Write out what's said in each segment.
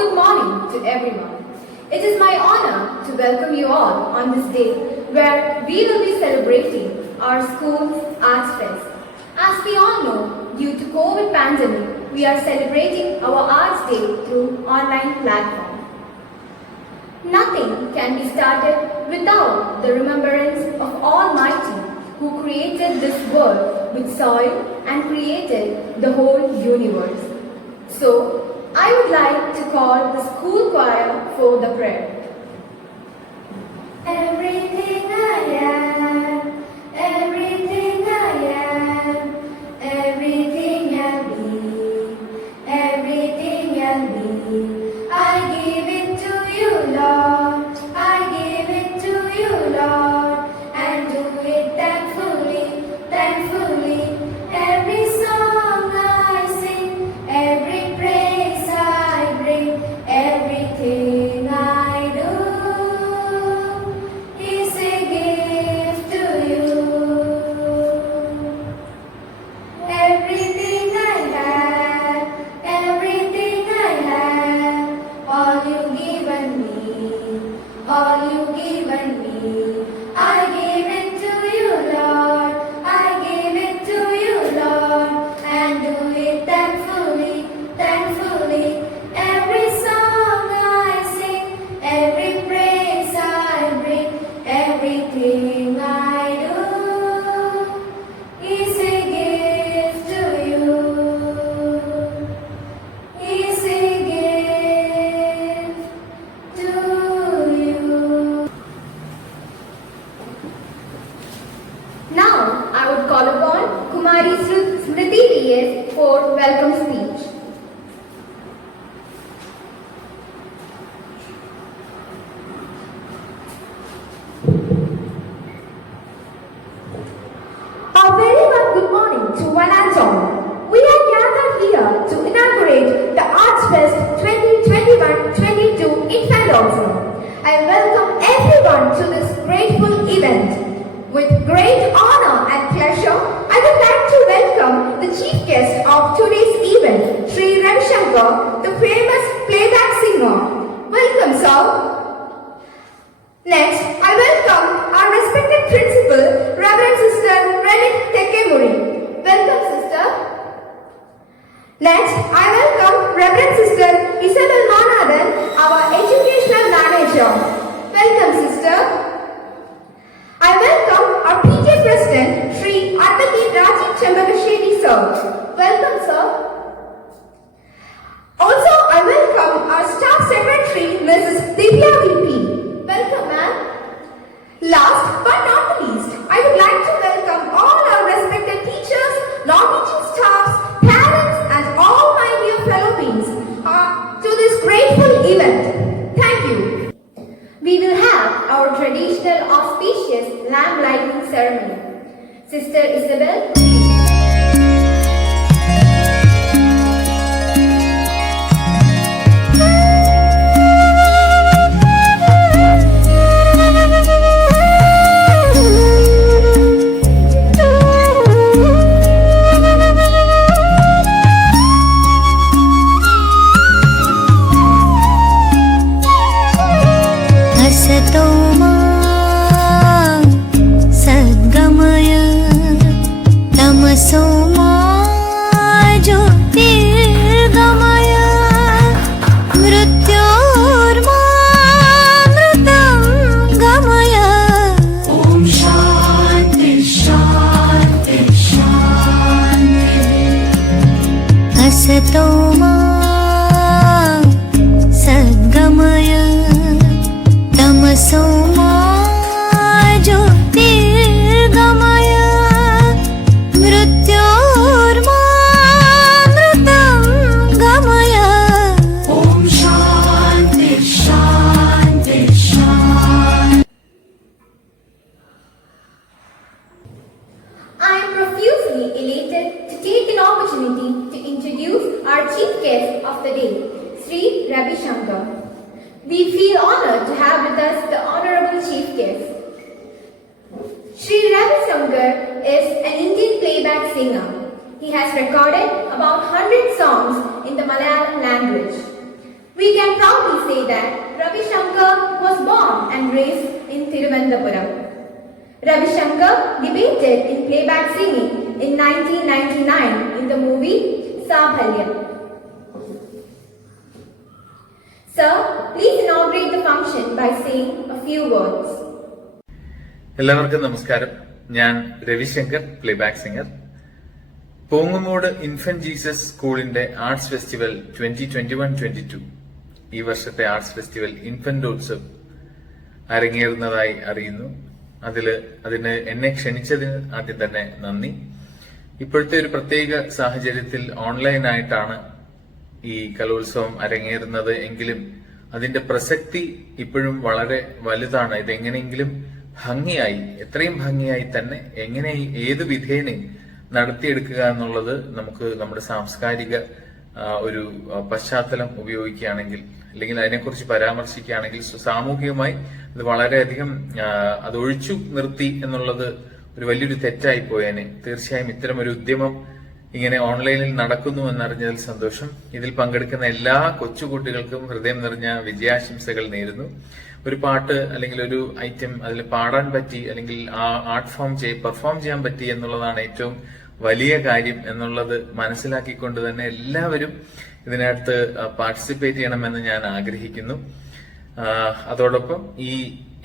good morning to everyone. It is my honor to welcome you all on this day where we will be celebrating our school's Arts Fest. As we all know, due to COVID pandemic, we are celebrating our Arts Day through online platform. Nothing can be started without the remembrance of Almighty who created this world with soil and created the whole universe. So, I would like to call the school choir for the prayer. Everything I am, everything I am, everything I'll be, everything I'll be. I give it to you, Lord, I give it to you, Lord, and do it thankfully, thankfully. Every song I sing, every praise I bring, everything I do is a gift to you. Everything I have, everything I have, all you given me, all you given me. I give it to you, Lord, I give it to you, Lord, and do it thankfully, thankfully. Every song I sing, every praise I bring, everything I do is a gift to you, is a gift to you. Now, I would call upon Kumari Smriti V.S. for welcome speech. A very good morning to one and all. We are gathered here to inaugurate the Arts Fest 2021-22 in Fandolfin. I welcome everyone to this grateful event. With great honor and pleasure, I would like to welcome the chief guest of today's event, Sri Ravi Shankar, the famous playback singer. Welcome, sir. Next, I welcome our respected principal, Reverend Sister Renit Tekemuri. Welcome, sister. Next, I welcome Reverend Sister Isabel Manathan, our educational manager. Welcome, sister. I welcome our PTA President, Sri Advocate Rajiv Chembakashedi, sir. Welcome, sir. Also, I welcome our Staff Secretary, Mrs. Divya VP. Welcome, ma'am. Last but not least, I would like to welcome all our respected teachers, non-teaching staffs, parents, and all my dear fellow beings to this grateful event. Thank you. We will have our traditional auspicious lamp lighting ceremony. Sister Isabel, please. We feel honored to have with us the Honorable Chief Guest. Sri Ravi Shankar is an Indian playback singer. He has recorded about 100 songs in the Malayalam language. We can say that Ravi Shankar was born and raised in Thiruvananthapuram. Ravi Shankar debuted in playback singing in 1999 in the movie Sabhalya. Sir, please inaugurate the function by saying a few words. എല്ലാവർക്കും നമസ്കാരം. ഞാൻ Ravishankar, playback singer. Pongumoodu infant Jesus സ്കൂളിന്റെ arts festival 2021-22 ഈ വർഷത്തെ arts festival ഇൻഫന്റോത്സവ് അരങ്ങേറുന്നതായി അറിയുന്നു. അതിന് എന്നെ ക്ഷണിച്ചതിന് ആദ്യം തന്നെ നന്ദി. ഇപ്പോഴത്തെ ഒരു പ്രത്യേക സാഹചര്യത്തിൽ ഓൺലൈനായിട്ടാണ് ഈ കലോത്സവം അരങ്ങേറുന്നത് എങ്കിലും അതിന്റെ പ്രസക്തി ഇപ്പോഴും വളരെ വലുതാണ്. ഇതെങ്ങനെയെങ്കിലും എത്രയും ഭംഗിയായി തന്നെ എങ്ങനെ ഏത് വിധേനയും നടത്തിയെടുക്കുക എന്നുള്ളത് നമുക്ക് നമ്മുടെ സാംസ്കാരിക ഒരു പശ്ചാത്തലം ഉപയോഗിക്കുകയാണെങ്കിൽ അല്ലെങ്കിൽ അതിനെക്കുറിച്ച് പരാമർശിക്കുകയാണെങ്കിൽ സാമൂഹികമായി അത് വളരെയധികം അത് ഒഴിച്ചു നിർത്തി എന്നുള്ളത് ഒരു വലിയൊരു തെറ്റായി പോയേനെ. തീർച്ചയായും ഇത്തരം ഒരു ഉദ്യമം ഇങ്ങനെ ഓൺലൈനിൽ നടക്കുന്നു എന്നറിഞ്ഞതിൽ സന്തോഷം. ഇതിൽ പങ്കെടുക്കുന്ന എല്ലാ കൊച്ചുകുട്ടികൾക്കും ഹൃദയം നിറഞ്ഞ വിജയാശംസകൾ നേരുന്നു. ഒരു പാട്ട് അല്ലെങ്കിൽ ഒരു ഐറ്റം അതിൽ പാടാൻ പറ്റി അല്ലെങ്കിൽ ആ ആർട്ട് ഫോം പെർഫോം ചെയ്യാൻ പറ്റി എന്നുള്ളതാണ് ഏറ്റവും വലിയ കാര്യം എന്നുള്ളത് മനസ്സിലാക്കിക്കൊണ്ട് തന്നെ എല്ലാവരും ഇതിനകത്ത് പാർട്ടിസിപ്പേറ്റ് ചെയ്യണമെന്ന് ഞാൻ ആഗ്രഹിക്കുന്നു. അതോടൊപ്പം ഈ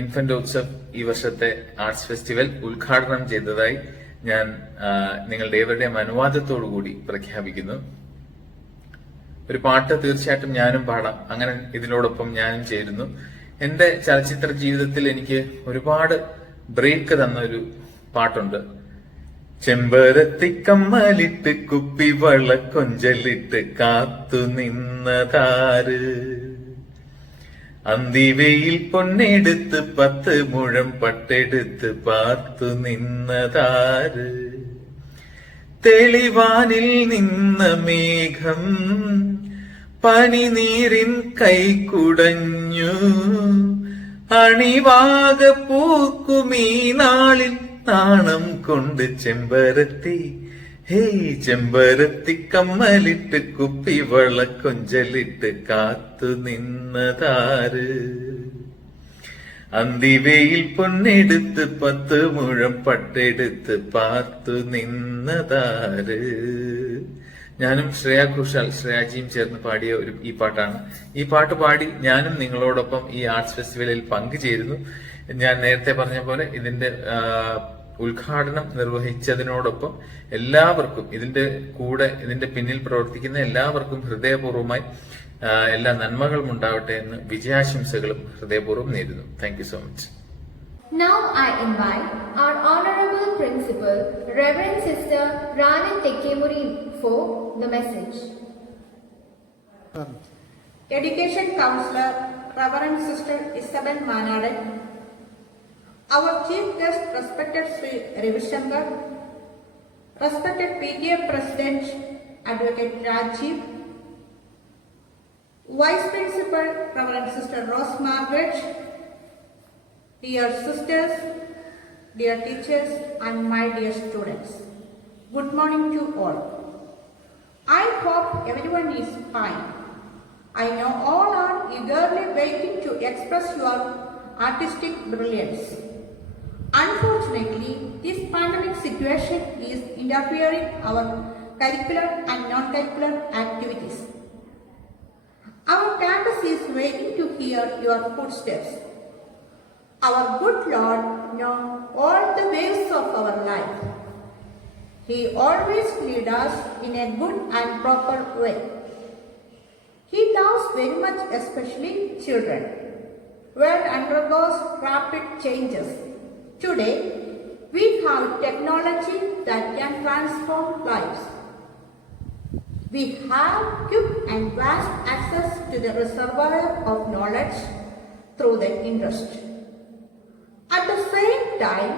ഇൻഫന്റോത്സവ് ഈ വർഷത്തെ ആർട്സ് ഫെസ്റ്റിവൽ ഉദ്ഘാടനം ചെയ്തതായി ഞാൻ നിങ്ങളുടെ ഏവരുടെയും അനുവാദത്തോടുകൂടി പ്രഖ്യാപിക്കുന്നു. ഒരു പാട്ട് തീർച്ചയായിട്ടും ഞാനും പാടാം. അങ്ങനെ ഇതിനോടൊപ്പം ഞാനും ചേരുന്നു. എന്റെ ചലച്ചിത്ര ജീവിതത്തിൽ എനിക്ക് ഒരുപാട് ബ്രേക്ക് തന്ന ഒരു പാട്ടുണ്ട്. ചെമ്പരത്തിക്കമ്മലിട്ട് കുപ്പിവള കൊഞ്ചലിട്ട് കാത്തു നിന്നതാര്, അന്തിവെയിൽ പൊന്നെടുത്ത് 10 മുഴം പട്ടെടുത്ത് പാർത്തു നിന്നതാര്, തെളിവാനിൽ നിന്ന മേഘം പനിനീരിൻ കൈക്കുടഞ്ഞു, അണിവാക പൂക്കുമീ നാളിൽ നാണം കൊണ്ട് ചെമ്പരത്തി, ഹേയ് ചെമ്പരത്തി കമ്മലിട്ട് കുപ്പിവള കൊഞ്ചലിട്ട് കാത്തു നിന്നതാര്, അന്തിവെയിൽ പൊന്നെടുത്ത് 10 മുഴം പട്ടെടുത്ത് പാർത്തു നിന്നതാര്. ഞാനും ശ്രേയ ഘോഷാൽ, ശ്രേയാജിയും ചേർന്ന് പാടിയ ഈ പാട്ടാണ്. ഈ പാട്ട് പാടി ഞാനും നിങ്ങളോടൊപ്പം ഈ ആർട്സ് ഫെസ്റ്റിവലിൽ പങ്കുചേരുന്നു. ഞാൻ നേരത്തെ പറഞ്ഞ പോലെ ഇതിന്റെ ഉദ്ഘാടനം നിർവഹിച്ചതിനോടൊപ്പം എല്ലാവർക്കും ഇതിന്റെ പിന്നിൽ പ്രവർത്തിക്കുന്ന എല്ലാവർക്കും ഹൃദയപൂർവ്വമായി എല്ലാ നന്മകളും ഉണ്ടാവട്ടെ എന്ന് വിജയാശംസകളും ഹൃദയപൂർവ്വം നേരുന്നു. Thank you so much. Now I invite our Honorable Principal, Reverend Sister Rani Tekemuri for the message. Education Counselor, Reverend Sister Isabel Manadan, our Chief Guest, respected Sri Ravi Shankar, respected PTA President, Advocate Rajiv, Vice Principal, Reverend Sister Rose Margaret, dear sisters, dear teachers, and my dear students, good morning to all. I hope everyone is fine. I know all are eagerly waiting to express your artistic brilliance. Unfortunately, this pandemic situation is interfering our curricular and non-curricular activities. Our campus is waiting to hear your footsteps. Our good Lord knows all the ways of our life. He always leads us in a good and proper way. He loves very much, especially children. World undergoes rapid changes. Today, we have technology that can transform lives. We have quick and vast access to the reservoir of knowledge through the interest. At the same time,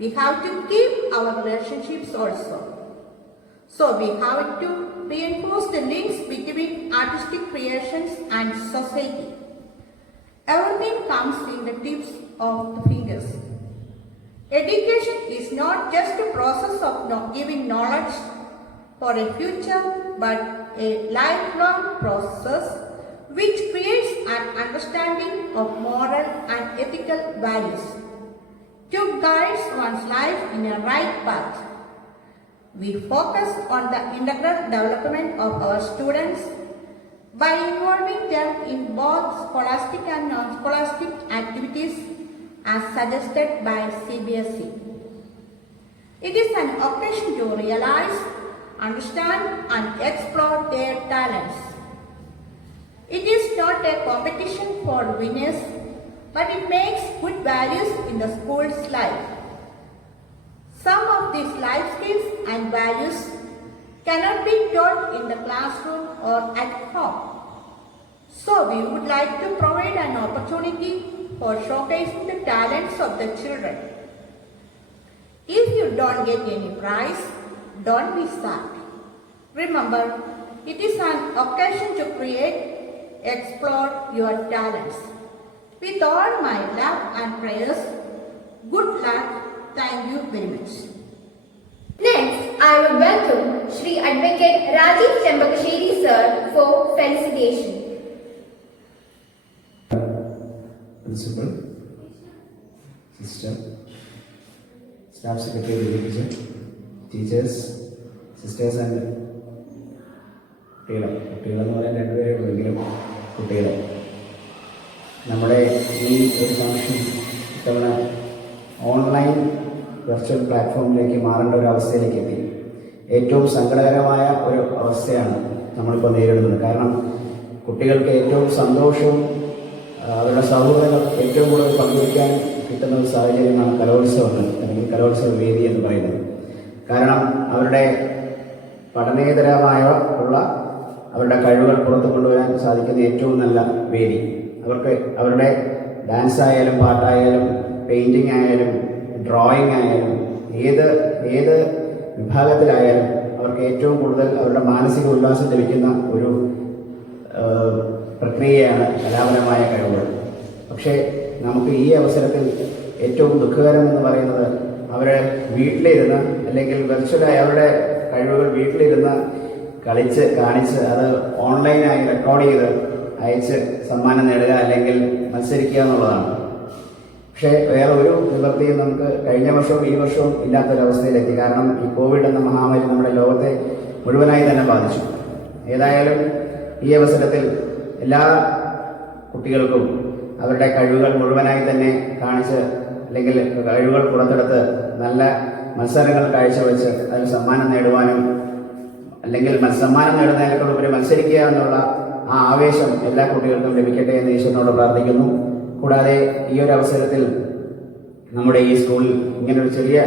we have to keep our relationships also. So we have to reinforce the links between artistic creations and society. Everything comes in the tips of the fingers. Education is not just a process of giving knowledge for a future, but a lifelong process which creates and understanding of moral and ethical values to guide one's life in a right path. We focus on the integral development of our students by involving them in both scholastic and non-scholastic activities as suggested by CBSE. It is an occasion to realize, understand and explore their talents. It is not a competition for winners, but it makes good values in the school's life. Some of these life skills and values cannot be taught in the classroom or at home. So we would like to provide an opportunity for showcasing the talents of the children. If you don't get any prize, don't be sad. Remember, it is an occasion to create, explore your talents. With all my love and prayers, good luck. Thank you very much. Next, I would welcome Shri Advocate Rajiv Chembakasheri sir for felicitation. Principal, sister, staff secretary, division, teachers, sisters and കുട്ടികളെന്ന് പറയാൻ രണ്ടുപേരെ ഉള്ളെങ്കിലും കുട്ടികൾ നമ്മുടെ ഈ ഒരു ഫംഗ്ഷൻ ഇത്തവണ online virtual പ്ലാറ്റ്ഫോമിലേക്ക് മാറേണ്ട ഒരു അവസ്ഥയിലേക്ക് എത്തി. ഏറ്റവും സങ്കടകരമായ ഒരു അവസ്ഥയാണ് നമ്മളിപ്പോൾ നേരിടുന്നത്. കാരണം കുട്ടികൾക്ക് ഏറ്റവും സന്തോഷവും അവരുടെ സൗഹൃദങ്ങൾ ഏറ്റവും കൂടുതൽ പങ്കുവയ്ക്കാൻ കിട്ടുന്ന ഒരു സാഹചര്യമാണ് കലോത്സവങ്ങൾ അല്ലെങ്കിൽ കലോത്സവ വേദി എന്ന് പറയുന്നത്. കാരണം അവരുടെ പഠനേതരമായ ഉള്ള അവരുടെ കഴിവുകൾ പുറത്തു കൊണ്ടുവരാൻ സാധിക്കുന്ന ഏറ്റവും നല്ല വേദി. അവർക്ക് അവരുടെ ഡാൻസ് ആയാലും പാട്ടായാലും പെയിൻറ്റിങ് ആയാലും ഡ്രോയിങ് ആയാലും ഏത് വിഭാഗത്തിലായാലും അവർക്ക് ഏറ്റവും കൂടുതൽ അവരുടെ മാനസിക ഉല്ലാസം ലഭിക്കുന്ന ഒരു പ്രക്രിയയാണ് കലാപരമായ കഴിവുകൾ. പക്ഷേ നമുക്ക് ഈ അവസരത്തിൽ ഏറ്റവും ദുഃഖകരമെന്ന് പറയുന്നത് അവരെ വീട്ടിലിരുന്ന് അല്ലെങ്കിൽ വെർച്വലായി അവരുടെ കഴിവുകൾ വീട്ടിലിരുന്ന് കളിച്ച് കാണിച്ച് അത് ഓൺലൈനായി റെക്കോർഡ് ചെയ്ത് അയച്ച് സമ്മാനം നേടുക അല്ലെങ്കിൽ മത്സരിക്കുക എന്നുള്ളതാണ്. പക്ഷേ വേറെ ഒരു നിവൃത്തിയും നമുക്ക് കഴിഞ്ഞ വർഷവും ഈ വർഷവും ഇല്ലാത്തൊരവസ്ഥയിലെത്തി. കാരണം ഈ കോവിഡ് എന്ന മഹാമാരി നമ്മുടെ ലോകത്തെ മുഴുവനായി തന്നെ ബാധിച്ചു. ഏതായാലും ഈ അവസരത്തിൽ എല്ലാ കുട്ടികൾക്കും അവരുടെ കഴിവുകൾ മുഴുവനായി തന്നെ കാണിച്ച് അല്ലെങ്കിൽ കഴിവുകൾ പുറത്തെടുത്ത് നല്ല മത്സരങ്ങൾ കാഴ്ചവെച്ച് അതിന് സമ്മാനം നേടുവാനും അല്ലെങ്കിൽ സമ്മാനം നേടുന്നതിനേക്കാളുപരി മത്സരിക്കുക എന്നുള്ള ആ ആവേശം എല്ലാ കുട്ടികൾക്കും ലഭിക്കട്ടെ എന്ന് ഈശ്വരനോട് പ്രാർത്ഥിക്കുന്നു. കൂടാതെ ഈ ഒരു അവസരത്തിൽ നമ്മുടെ ഈ സ്കൂളിൽ ഇങ്ങനൊരു ചെറിയ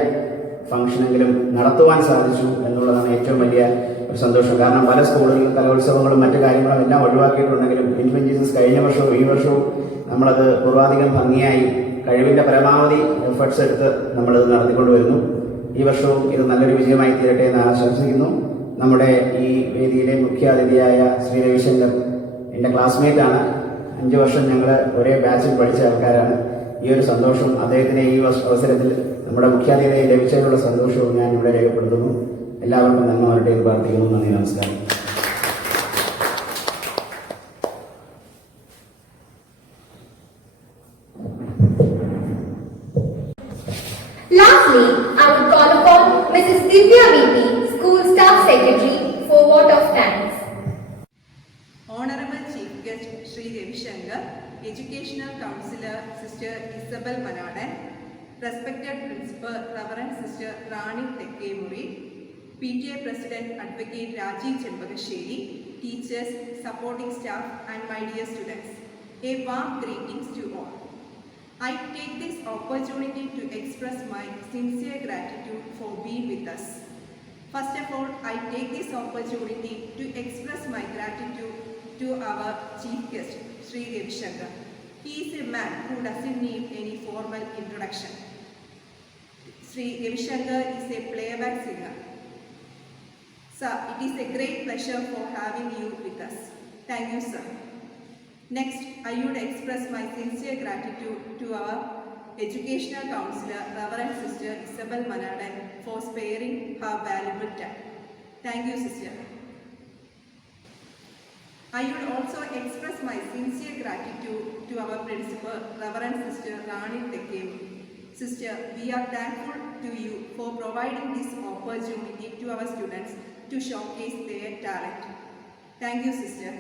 ഫംഗ്ഷനെങ്കിലും നടത്തുവാൻ സാധിച്ചു എന്നുള്ളതാണ് ഏറ്റവും വലിയ ഒരു സന്തോഷം. കാരണം പല സ്കൂളുകളിലും കലോത്സവങ്ങളും മറ്റു കാര്യങ്ങളും എല്ലാം ഒഴിവാക്കിയിട്ടുണ്ടെങ്കിലും ഇൻഫന്റ് ജീസസ് കഴിഞ്ഞ വർഷവും ഈ വർഷവും നമ്മളത് പൂർവാധികം ഭംഗിയായി കഴിവിൻ്റെ പരമാവധി എഫേർട്സ് എടുത്ത് നമ്മളിത് നടത്തിക്കൊണ്ടുവരുന്നു. ഈ വർഷവും ഇത് നല്ലൊരു വിജയമായി തീരട്ടെ എന്ന് ആശംസിക്കുന്നു. നമ്മുടെ ഈ വേദിയിലെ മുഖ്യാതിഥിയായ ശ്രീ രവിശങ്കർ എൻ്റെ ക്ലാസ്മേറ്റാണ്. 5 വർഷം ഞങ്ങൾ ഒരേ ബാച്ചിൽ പഠിച്ച ആൾക്കാരാണ്. ഈ ഒരു സന്തോഷം അദ്ദേഹത്തിന് ഈ അവസരത്തിൽ നമ്മുടെ മുഖ്യാതിഥിയെ ലഭിച്ചതിനുള്ള സന്തോഷവും ഞാൻ ഇവിടെ രേഖപ്പെടുത്തുന്നു. എല്ലാവർക്കും നന്മ വരട്ടെ എന്ന് പ്രാർത്ഥിക്കുന്നു. നന്ദി, നമസ്കാരം. Lastly, I would call upon Mrs. Divya VP, School Staff Secretary, for vote of thanks. Honorable Chief Guest Shri Ravi Shankar, Educational Counselor Sister Isabel Manadan, Respected Principal Reverend Sister Rani Tekkemuri, PTA President Advocate Rajiv Chembakasheri, teachers, supporting staff and my dear students, a warm greetings to all. I take this opportunity to express my sincere gratitude for being with us. First of all, I take this opportunity to express my gratitude to our chief guest, Shri Ravi Shankar. He is a man who doesn't need any formal introduction. Shri Ravi Shankar is a playback singer. Sir, it is a great pleasure for having you with us. Thank you, sir. Next, I would express my sincere gratitude to our Educational Counselor, Reverend Sister Isabel Manadan, for sparing her valuable time. Thank you, sister. I would also express my sincere gratitude to our principal, Reverend Sister Rani Tekem. Sister, we are thankful to you for providing this opportunity to our students to showcase their talent. Thank you, Sister.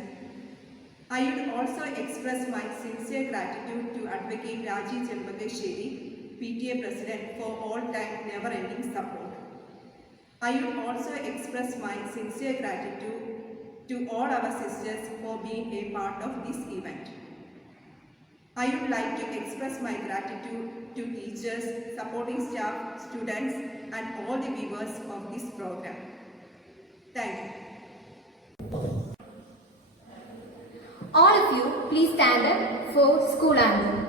I would also express my sincere gratitude to Advocate Raji Chembakesheri, PTA President, for all-time never-ending support. I would also express my sincere gratitude to all our sisters for being a part of this event. I would like to express my gratitude to teachers, supporting staff, students, and all the viewers of this program. Thank you. All of you, please stand up for school anthem.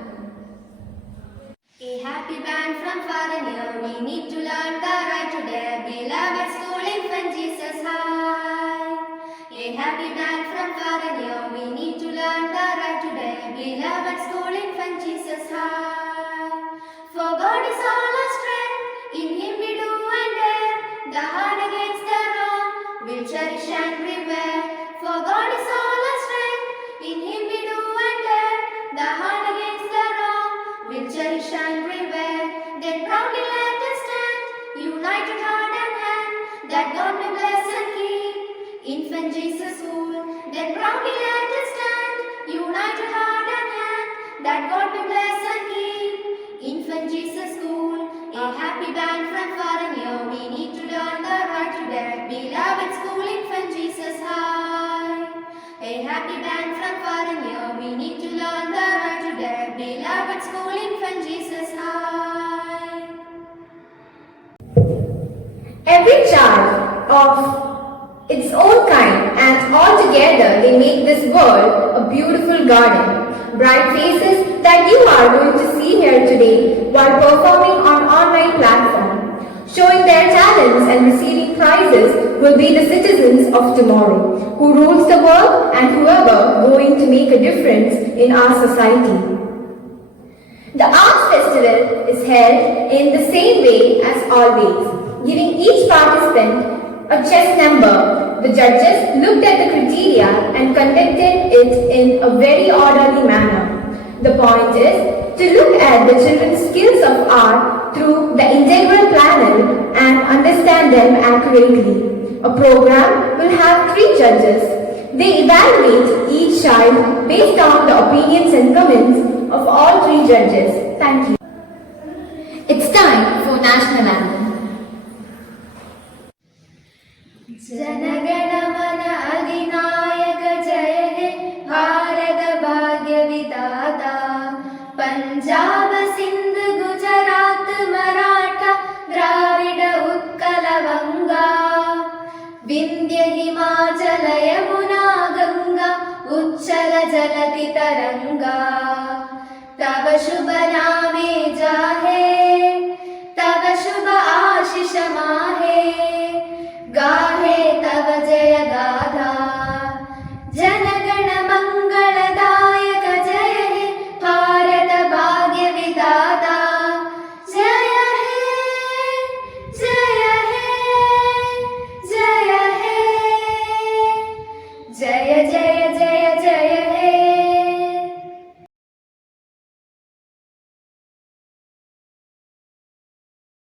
A happy band from far and near, we need to learn the right to dare. Beloved school, infant Jesus high. A happy band from far and near, we need to learn the right to dare. Beloved school, infant Jesus high. For God is all our strength, in Him we do and dare. The hard against the wrong, we'll cherish and prevail. For God is all our strength, in Him we do and dare. The hard against the wrong, we'll cherish and prevail. Then proudly let us stand, united hand in hand, that God may bless and keep infant Jesus school. Then proudly let us stand, united hand in hand, that God may bless and keep infant Jesus school. A happy band from far and near, we need to learn the right to dare. Beloved school, infant Jesus high. A happy band from far and near, we need to learn the right to dare. Beloved school, infant Jesus high. Every child of its own kind, and all together they make this world a beautiful garden. Bright faces that you are going to see here today while performing on online platform, showing their talents and receiving prizes, will be the citizens of tomorrow, who rules the world and whoever going to make a difference in our society. The Arts Festival is held in the same way as always, giving each participant a chess number. The judges looked at the criteria and conducted it in a very orderly manner. The point is to look at the children's skills of art through the integral panel and understand them accurately. A program will have 3 judges. They evaluate each child based on the opinions and comments of all 3 judges. Thank you. It's time for National Anthem. Jana Gana Mana अधिनायक जय हे भारत भाग्य विधाता पंजाब सिंध गुजरात मराठा द्राविड उत्कल बंगा विंध्य हिमाचल यमुना गंगा उच्चल जलति तरंगा तव शुभ नामे जाहे तव शुभ आशीष मा